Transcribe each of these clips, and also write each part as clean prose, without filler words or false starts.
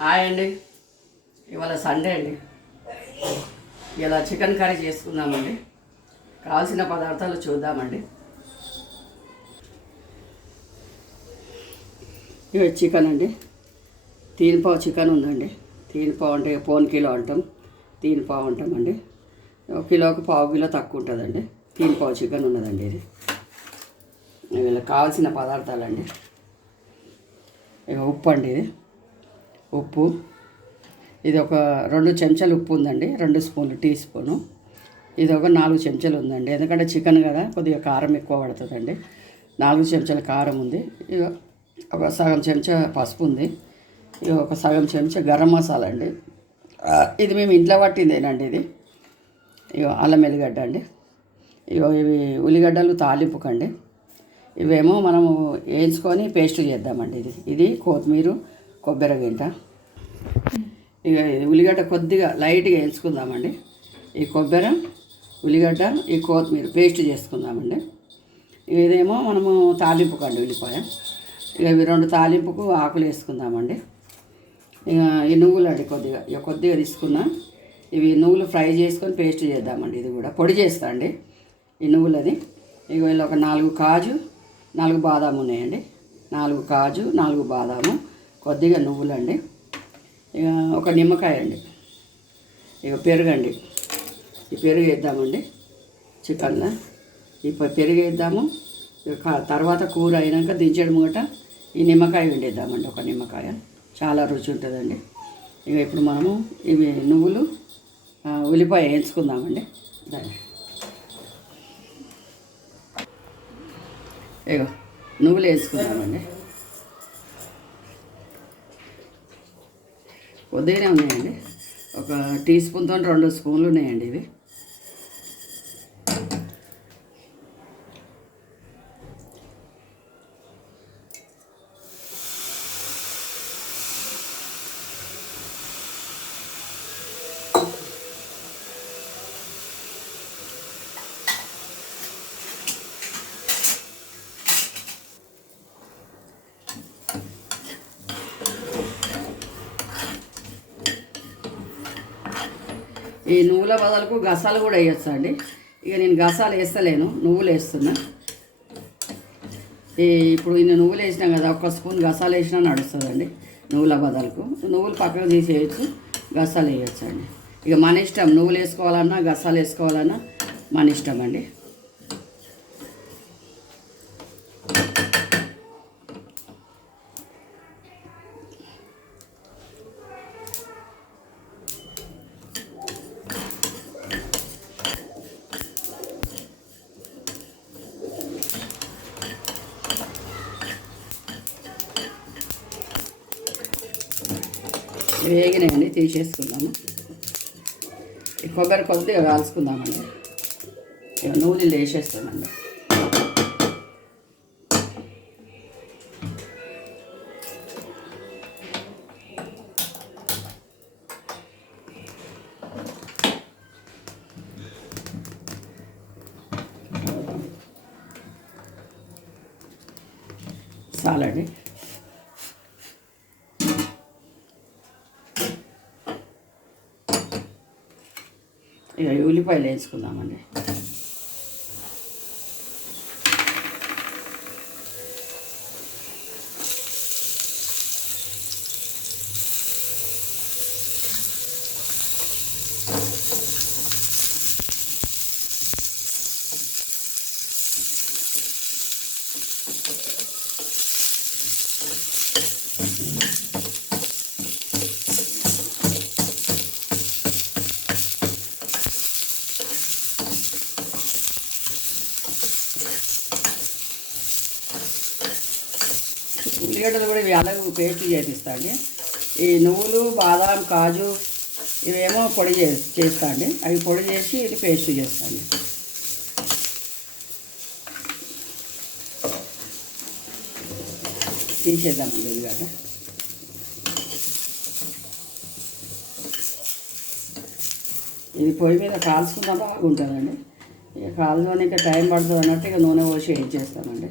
Hi అండి. ఇవాళ Sunday అండి. ఇలా చికెన్ కర్రీ చేసుకుందామండి. కావాల్సిన పదార్థాలు చూద్దామండి. ఇవి చికెన్ అండి. 3 పావు చికెన్ ఉందండి. 3 పావు అంటే 1 కిలో అంటాం, 3 పావు అంటామండి. 1 కిలోకి పావు కిలో తక్కువ ఉంటుందండి. 3 పావు చికెన్ ఉన్నదండి. ఇది వీళ్ళకి కావాల్సిన పదార్థాలండి. ఇక ఉప్పు అండి. ఇది ఉప్పు, ఇది ఒక 2 చెంచాలు ఉప్పు ఉందండి. 2 స్పూన్లు, టీ స్పూను. ఇది ఒక 4 చెంచాలు ఉందండి. ఎందుకంటే చికెన్ కదా, కొద్దిగా కారం ఎక్కువ పడుతుందండి. 4 చెంచాల కారం ఉంది. ఇక ఒక సగం చెంచా పసుపు ఉంది. ఇక ఒక సగం చెంచా గరం మసాలా అండి. ఇది మేము ఇంట్లో పట్టిందేనండి. ఇది ఇక అల్లం ఎల్లిగడ్డ అండి. ఇక ఇవి ఉల్లిగడ్డలు తాలింపుకండి. ఇవేమో మనము వేయించుకొని పేస్ట్ చేద్దామండి. ఇది కొత్తిమీర, కొబ్బరి గింట. ఇక ఉల్లిగడ్డ కొద్దిగా లైట్గా వేయించుకుందామండి. ఈ కొబ్బరి, ఉల్లిగడ్డ, ఈ కొత్తిమీర పేస్ట్ చేసుకుందామండి. ఇదేమో మనము తాలింపుకండి ఉల్లిపాయ. ఇక ఇవి 2 తాలింపుకు ఆకులు వేసుకుందామండి. ఇక ఈ నువ్వులు అండి కొద్దిగా తీసుకున్నా. ఇవి నువ్వులు ఫ్రై చేసుకొని పేస్ట్ చేద్దామండి. ఇది కూడా పొడి చేస్తా అండి ఈ నువ్వులది. ఇక వీళ్ళు ఒక 4 కాజు, 4 బాదాము ఉన్నాయండి. 4 కాజు, 4 బాదాము, కొద్దిగా నువ్వులండి. ఇక ఒక నిమ్మకాయ అండి. ఇక పెరుగండి. ఈ పెరుగు వేద్దామండి చికెన్లో. ఈ పెరుగు వేద్దాము. ఇక తర్వాత కూర అయినాక దించడం మూట ఈ నిమ్మకాయ వండేద్దామండి. ఒక నిమ్మకాయ చాలా రుచి ఉంటుందండి. ఇక ఇప్పుడు మనము ఇవి నువ్వులు, ఉల్లిపాయ వేయించుకుందామండి. ఇక నువ్వులు వేసుకుందామండి. కొద్దిగానే ఉన్నాయండి. ఒక టీ స్పూన్తో 2 స్పూన్లు ఉన్నాయండి ఇవి. ఈ నువ్వుల బదులకు గసాలు కూడా వేయచ్చు అండి. ఇక నేను గసాలు వేస్తలేను, నువ్వులు వేస్తున్నా. ఇప్పుడు ఇన్ని నువ్వులు వేసినాం కదా, 1 స్పూన్ గసాలు వేసినా నడుస్తుందండి. నువ్వుల బదులకు నువ్వులు పక్కకు తీసేయచ్చు, గసాలు వేయచ్చు అండి. ఇక మన ఇష్టం, నువ్వులు వేసుకోవాలన్నా గసాలు వేసుకోవాలన్నా మన ఇష్టం అండి. వేగినాయండి, తీసేసుకుందాము. ఈ కొబ్బరి కొద్దిగా కాల్చుకుందామండి. ఇక నూనెలు వేసేస్తామండి. చాలండి. ఇక ఉల్లిపాయలు వేసుకుందామండి. ఉల్లిగడ్డలు కూడా ఇవి అలాగే పేస్ట్ చేపిస్తా అండి. ఈ నువ్వులు, బాదాం, కాజు ఇవేమో పొడి చేస్తా అండి. అవి పొడి చేసి ఇది పేస్ట్ చేస్తా అండి. తీసేద్దామండి ఉల్లిగడ్డ. ఇది పొయ్యి మీద కాల్చుకుంటా బాగుంటుందండి. ఇక కాల్చడానికి టైం పడుతుంది అన్నట్టు ఇక నూనె పోసి ఏం చేస్తామండి.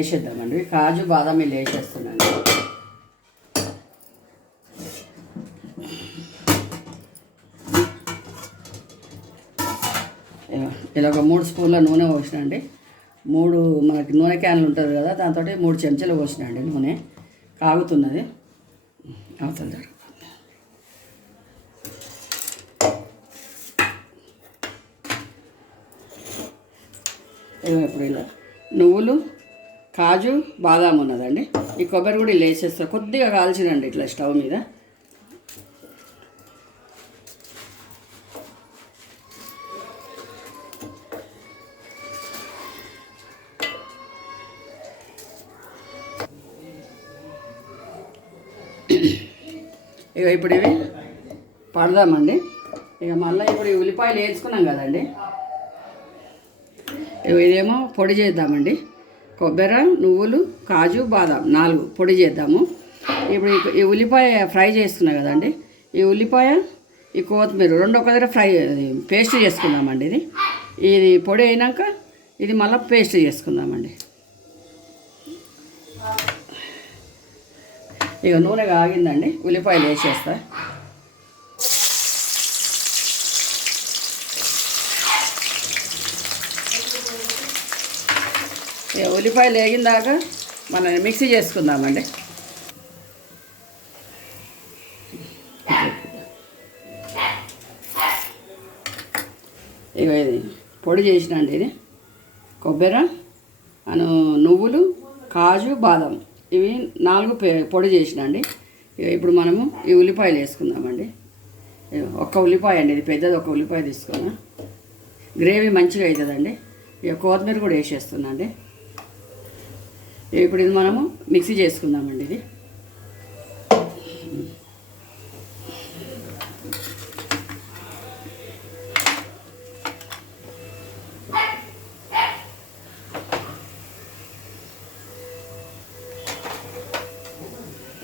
వేసేద్దామండి. కాజు బాదం ఇలా వేసేస్తున్నాను. ఇలా ఒక 3 స్పూన్ల నూనె పోసినండి. 3 మనకి నూనె క్యాన్లు ఉంటుంది కదా, దాంతో 3 చెంచాలు పోసినండి నూనె. కాగుతున్నది అవతల. ఇప్పుడు ఇలా నువ్వులు, కాజు, బాదాం ఉన్నదండి. ఈ కొబ్బరి కూడా ఇలా వేసేస్తా. కొద్దిగా కాల్చినండి ఇట్లా స్టవ్ మీద. ఇక ఇప్పుడు ఇవి పడదామండి. ఇక మళ్ళీ ఇప్పుడు ఈ ఉల్లిపాయలు వేసుకున్నాం కదండి, ఇదేమో పొడి చేద్దామండి. కొబ్బరి, నువ్వులు, కాజు, బాదాం 4 పొడి చేద్దాము. ఇప్పుడు ఈ ఉల్లిపాయ ఫ్రై చేసుకున్నాం కదండి, ఈ ఉల్లిపాయ, ఈ కొత్తిమీర 2 ఒక దగ్గర ఫ్రై పేస్ట్ చేసుకుందామండి. ఇది పొడి అయినాక ఇది మళ్ళీ పేస్ట్ చేసుకుందామండి. ఇక నూనె కాగిందండి, ఉల్లిపాయలు వేసేస్తా. ఇక ఉల్లిపాయలు వేగిందాక మనం మిక్సీ చేసుకుందామండి. ఇక ఇది పొడి చేసినండి. ఇది కొబ్బరి, నువ్వులు, కాజు, బాదం ఇవి 4 పొడి చేసినండి. ఇప్పుడు మనము ఈ ఉల్లిపాయలు వేసుకుందామండి. ఒక్క ఉల్లిపాయ అండి, ఇది పెద్దది, ఒక ఉల్లిపాయ తీసుకున్నా. గ్రేవీ మంచిగా అవుతుందండి. ఇక కొత్తిమీర కూడా వేసేస్తుందండి. ఇప్పుడు ఇది మనము మిక్సీ చేసుకుందామండి. ఇది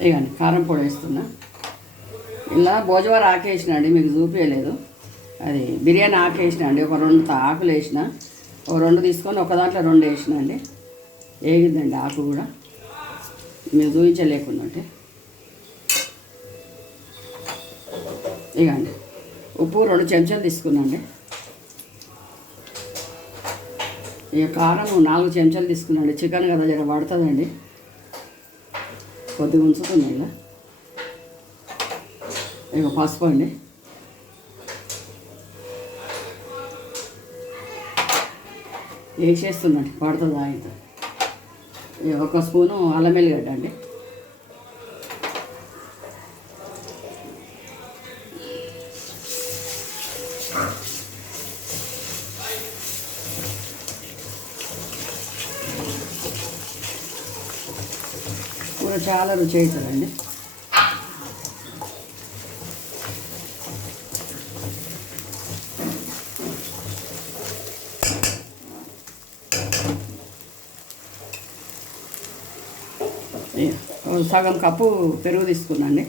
ఇక కారం పొడి వేస్తున్నా. ఇలా భోజవార ఆకేసిన అండి, మీకు చూపించలేదు. అది బిర్యానీ ఆకేసిన అండి. ఒక 2 ఆకులు వేసిన, ఒక 2 తీసుకొని ఒక దాంట్లో 2 వేసిన అండి. వేగిందండి ఆకు కూడా, మీరు చూపించలేకుండా అంటే. ఇకండి ఉప్పు 2 చెంచాలు తీసుకున్నాండి. ఇక కారం 4 చెంచాలు తీసుకున్నాండి. చికెన్ కదా జర పడుతుందండి, కొద్దిగా ఉంచుతుంది. ఇలా ఇక పసుపు అండి, వేసేస్తుందండి, పడుతుంది ఆగితే. 1 స్పూను అల్లం వెల్లిగడ్డ అండి. కూర చాలా రుచి అవుతుందండి. సగం కప్పు పెరుగు తీసుకున్నాండి.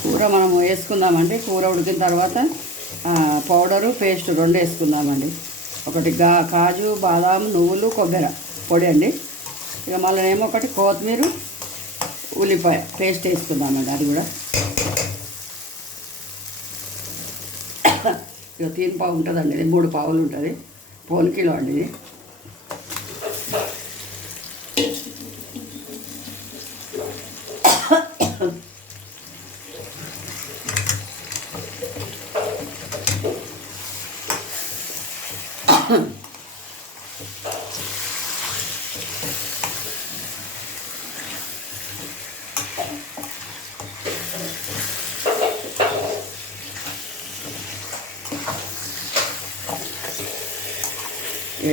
కూర మనం వేసుకుందామండి. కూర ఉడికిన తర్వాత పౌడరు, పేస్ట్ 2 వేసుకుందామండి. ఒకటి కాజు, బాదాం, నువ్వులు, కొబ్బరి పొడి అండి. ఇక మళ్ళీ ఒకటి కొత్తిమీర, ఉల్లిపాయ పేస్ట్ వేసుకుందామండి. అది కూడా ఇక 3 పావు ఉంటుందండి. ఇది 3 పావులు ఉంటుంది. 1 కిలో అండి ఇది.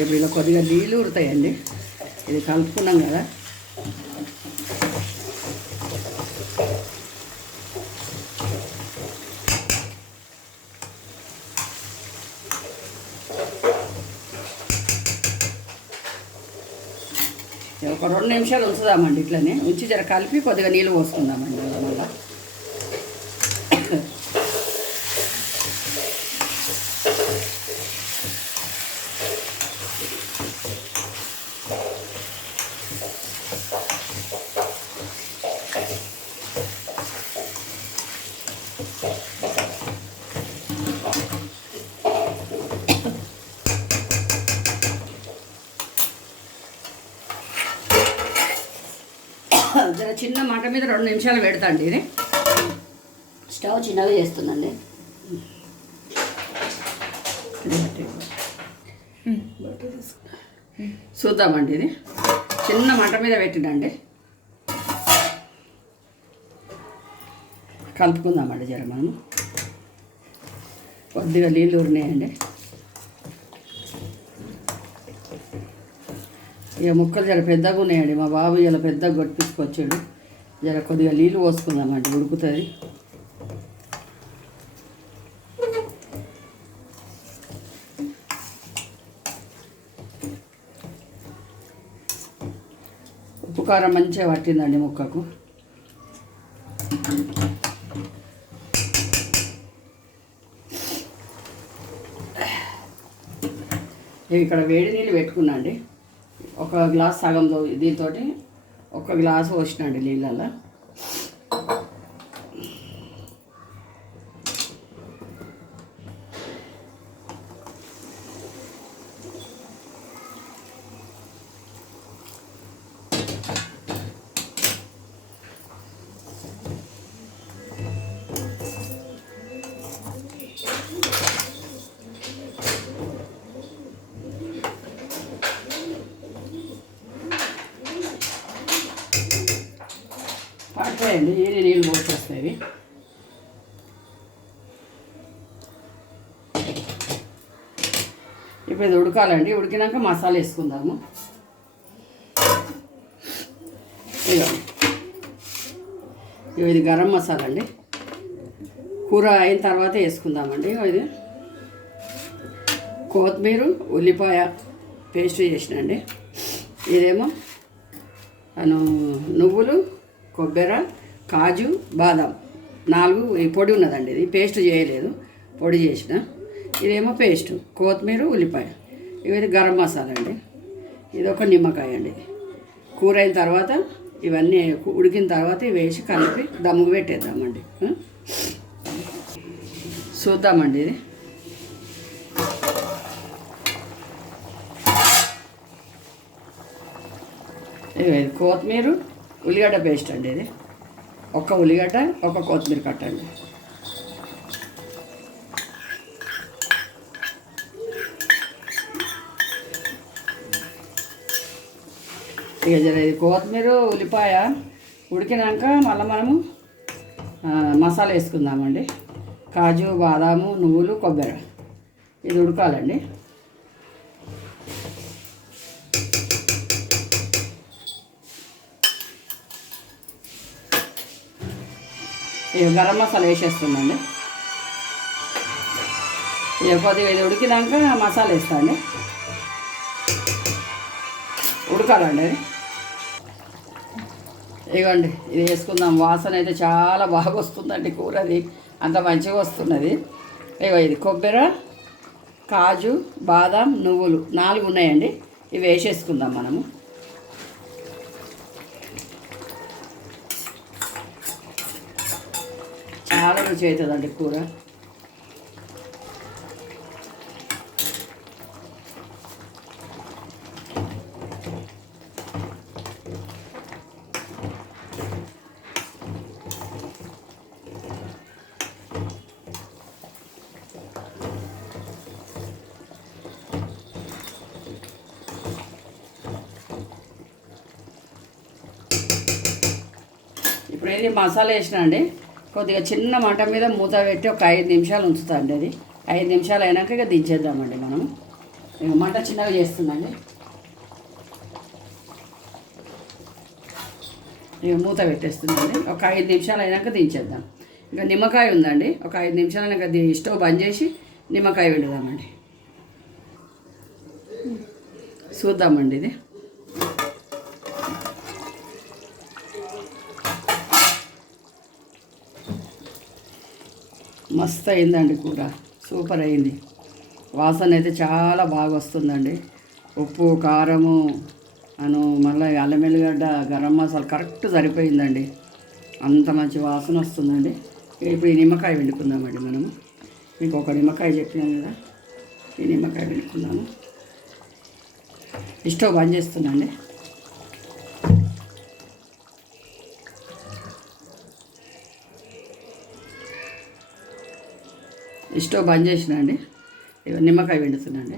ఇప్పుడు ఇలా కొద్దిగా నీళ్ళు ఊరుతాయండి. ఇది కలుపుకున్నాం కదా, ఒక 2 నిమిషాలు ఉంచుదామండి. ఇట్లనే ఉంచి జర కలిపి కొద్దిగా నీళ్ళు పోసుకుందామండి. మళ్ళీ జర చిన్న మంట మీద 2 నిమిషాలు పెడతాండి. ఇది స్టవ్ చిన్నగా చేస్తుందండి. చూద్దామండి. ఇది చిన్న మంట మీద పెట్టినండి, కలుపుకుందామండి. జర మనము కొద్దిగా నీళ్ళు ఊరినాయండి. ఇక ముక్కలు జర పెద్దగా ఉన్నాయండి. మా బాబు ఇలా పెద్దగా కొట్టించుకొచ్చాడు. జర కొద్దిగా నీళ్ళు పోసుకుందామండి, ఉడుకుతుంది. ఉప్పు కారం మంచిగా పట్టిందండి ముక్కకు. ఇక్కడ వేడి నీళ్ళు పెట్టుకున్నా అండి. ఒక గ్లాస్ సగం దీంతో ఒక గ్లాసు పోసినండి నీళ్ళల్లో. పడతాయండి, ఏది నీళ్ళు పోసేస్తాయి. ఇప్పుడు ఇది ఉడకాలండి. ఉడికినాక మసాలా వేసుకుందాము. ఇది గరం మసాలా అండి. కూర అయిన తర్వాత వేసుకుందామండి. ఇది కొత్తిమీర ఉల్లిపాయ పేస్ట్ చేసినండి. ఇదేమో నువ్వులు, కొబ్బరి, కాజు, బాదం 4 ఈ పొడి ఉన్నదండి. ఇది పేస్ట్ చేయలేదు, పొడి చేసిన. ఇదేమో పేస్ట్ కొత్తిమీర ఉల్లిపాయ. ఇది గరం మసాలా అండి. ఇది ఒక నిమ్మకాయ అండి. కూర అయిన తర్వాత ఇవన్నీ ఉడికిన తర్వాత ఇవి వేసి కలిపి దమ్ముకు పెట్టేద్దామండి. చూద్దామండి. ఇది కొత్తిమీర ఉల్లిగడ్డ పేస్ట్ అండి. ఇది ఒక ఉల్లిగడ్డ, ఒక కొత్తిమీర కట్ట అండి. ఇక జర ఇది కొత్తిమీర ఉల్లిపాయ ఉడికినాక మళ్ళీ మనము మసాలా వేసుకుందామండి. కాజు, బాదాము, నువ్వులు, కొబ్బరి ఇది ఉడకాలండి. ఇక గరం మసాలా వేసేస్తుందండి. ఇక కొద్దిగా ఇది ఉడికినాక మసాలా వేస్తా అండి. ఉడకాలండి అది. ఇవ్వండి, ఇది వేసుకుందాం. వాసన అయితే చాలా బాగా వస్తుందండి. కూర అది అంత మంచిగా వస్తున్నది. ఇగో ఇది కొబ్బరి, కాజు, బాదం, నువ్వులు 4 ఉన్నాయండి. ఇవి వేసేసుకుందాం మనము. చాలా రుచి అవుతుందండి కూర. ఇప్పుడు ఇది మసాలా వేసిన అండి. కొద్దిగా చిన్న మంట మీద మూత పెట్టి ఒక 5 నిమిషాలు ఉంచుతా అండి. అది 5 నిమిషాలు అయినాక ఇక దించేద్దామండి మనం. ఇక మంట చిన్నగా చేస్తుందండి. ఇక మూత పెట్టేస్తుందండి. ఒక 5 నిమిషాలు అయినాక దించేద్దాం. ఇంకా నిమ్మకాయ ఉందండి, ఒక 5 నిమిషాలు అయినాక స్టవ్ బంద్ చేసి నిమ్మకాయ వండుదామండి. చూద్దామండి ఇది. మస్తు అయిందండి కూర, సూపర్ అయింది. వాసన అయితే చాలా బాగా వస్తుందండి. ఉప్పు కారము మళ్ళీ అల్లం వెల్లిగడ్డ గరం మసాలా కరెక్ట్ సరిపోయిందండి. అంత మంచి వాసన వస్తుందండి. ఇప్పుడు ఈ నిమ్మకాయ వండుకుందామండి మనము. ఇంకొక నిమ్మకాయ చెప్పినాం కదా, ఈ నిమ్మకాయ వండుకుందాము. స్టవ్ బంద్ చేస్తున్నాండి. స్టవ్ బంద్ చేసిన అండి. నిమ్మకాయ వండుతున్నాండి.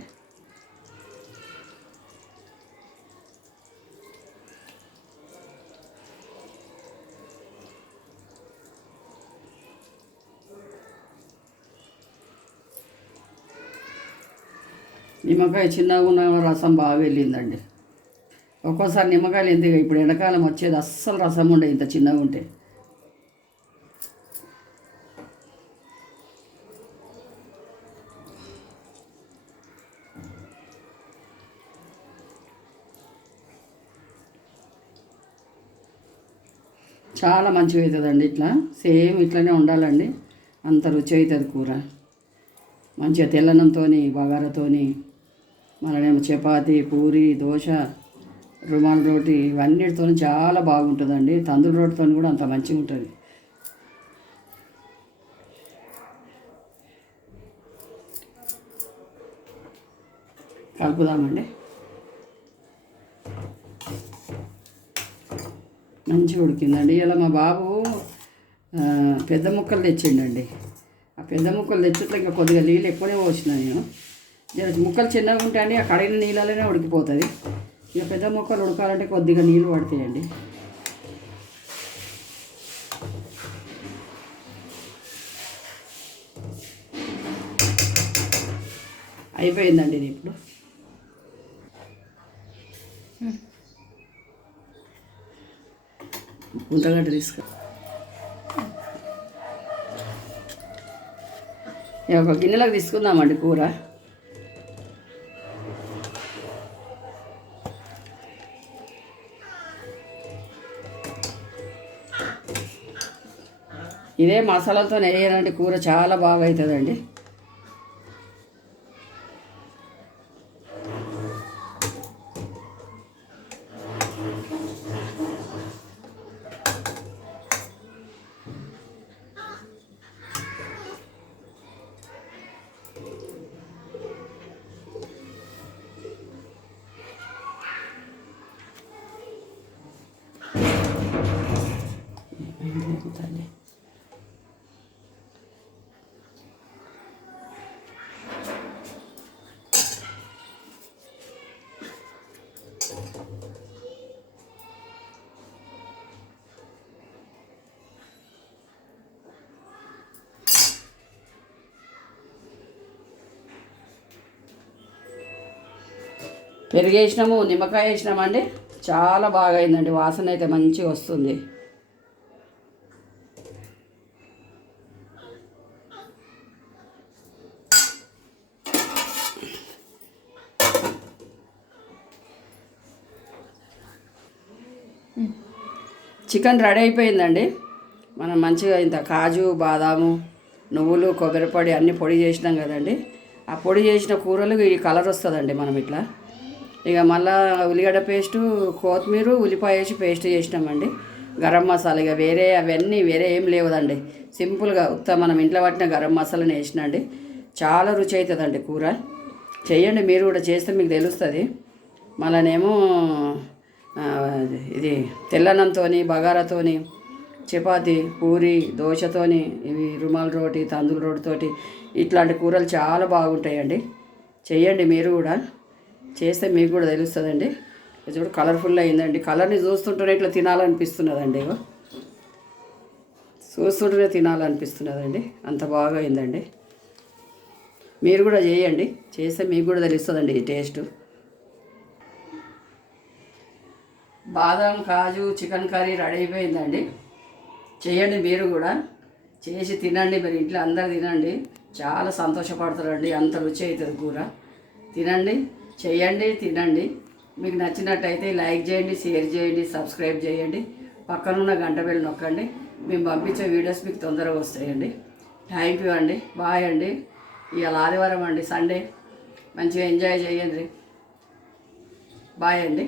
నిమ్మకాయ చిన్నగా ఉన్న రసం బాగా వెళ్ళిందండి. ఒక్కోసారి నిమ్మకాయలు ఎందుకు, ఇప్పుడు ఎండాకాలం వచ్చేది అస్సలు రసం ఉండే ఇంత చిన్నగా ఉంటే. చాలా మంచిగా అవుతుందండి. ఇట్లా సేమ్ ఇట్లనే ఉండాలండి, అంత రుచి అవుతుంది కూర. మంచిగా తెల్లనంతో బగారాతోని, మళ్ళనేమో చపాతి పూరి దోశ రుమాల్ రోటి ఇవన్నిటితో చాలా బాగుంటుందండి. తందూరి రోటితో కూడా అంత మంచిగా ఉంటుంది. కలుపుదామండి. మంచిగా ఉడికిందండి. ఇలా మా బాబు పెద్ద ముక్కలు తెచ్చిండండి. ఆ పెద్ద ముక్కలు తెచ్చుట్లా ఇంకా కొద్దిగా నీళ్ళు ఎక్కువనే పోసిన నేను. ముక్కలు చిన్నగా ఉంటాయండి, ఆ కడిగిన నీళ్ళలోనే ఉడికిపోతుంది. ఇక పెద్ద ముక్కలు ఉడకాలంటే కొద్దిగా నీళ్ళు పడతాయండి. అయిపోయిందండి ఇది. ఇప్పుడు గుంతగడ్డ తీసుకో. ఒక గిన్నెలోకి తీసుకుందామండి కూర. ఇదే మసాలాతో వేయాలంటే కూర చాలా బాగా అవుతుందండి. పెరుగు వేసినాము, నిమ్మకాయ వేసినామండి. చాలా బాగా అయిందండి. వాసన అయితే మంచిగా వస్తుంది. చికెన్ రెడీ అయిపోయిందండి. మనం మంచిగా ఇంత కాజు బాదాము నువ్వులు కొబ్బరి పొడి అన్నీ పొడి చేసినాం కదండి. ఆ పొడి చేసిన కూరలు ఈ కలర్ వస్తుందండి. మనం ఇట్లా ఇక మళ్ళీ ఉల్లిగడ్డ పేస్టు కొత్తిమీర ఉల్లిపాయ వేసి పేస్ట్ చేసినామండి. గరం మసాలా ఇక అవన్నీ వేరే ఏం లేవదండి. సింపుల్గా మనం ఇంట్లో పట్టిన గరం మసాలాని వేసినండి. చాలా రుచి అవుతుందండి కూర. చెయ్యండి మీరు కూడా, చేస్తే మీకు తెలుస్తుంది. మళ్ళనేమో ఇది తెల్లన్నంతో బగారాతోని చపాతి పూరి దోశతోని ఇవి రుమాల్ రోటి తందూరి రోటితోటి ఇట్లాంటి కూరలు చాలా బాగుంటాయండి. చెయ్యండి మీరు కూడా, చేస్తే మీకు కూడా తెలుస్తుందండి. చూడు కలర్ఫుల్ అయిందండి. కలర్ని చూస్తుంటేనే ఇట్లా తినాలనిపిస్తున్నదండి. చూస్తుంటేనే తినాలనిపిస్తున్నదండి. అంత బాగా అయిందండి. మీరు కూడా చేయండి, చేస్తే మీకు కూడా తెలుస్తుందండి ఈ టేస్ట్. బాదం కాజు చికెన్ కర్రీ రెడీ అయిపోయిందండి. చేయండి మీరు కూడా, చేసి తినండి. మరి ఇంట్లో అందరు తినండి, చాలా సంతోషపడతారండి. అంత రుచి అవుతుంది కూర. తినండి, చేయండి, తినండి. మీకు నచ్చినట్టయితే లైక్ చేయండి, షేర్ చేయండి, సబ్స్క్రైబ్ చేయండి. పక్కనున్న గంట బెల్ నొక్కండి. మేము పంపించే వీడియోస్ మీకు తొందరగా వస్తాయండి. థ్యాంక్ యూ అండి. బాయ్ అండి. ఇవాళ ఆదివారం అండి, సండే. మంచిగా ఎంజాయ్ చేయండి. బాయ్ అండి.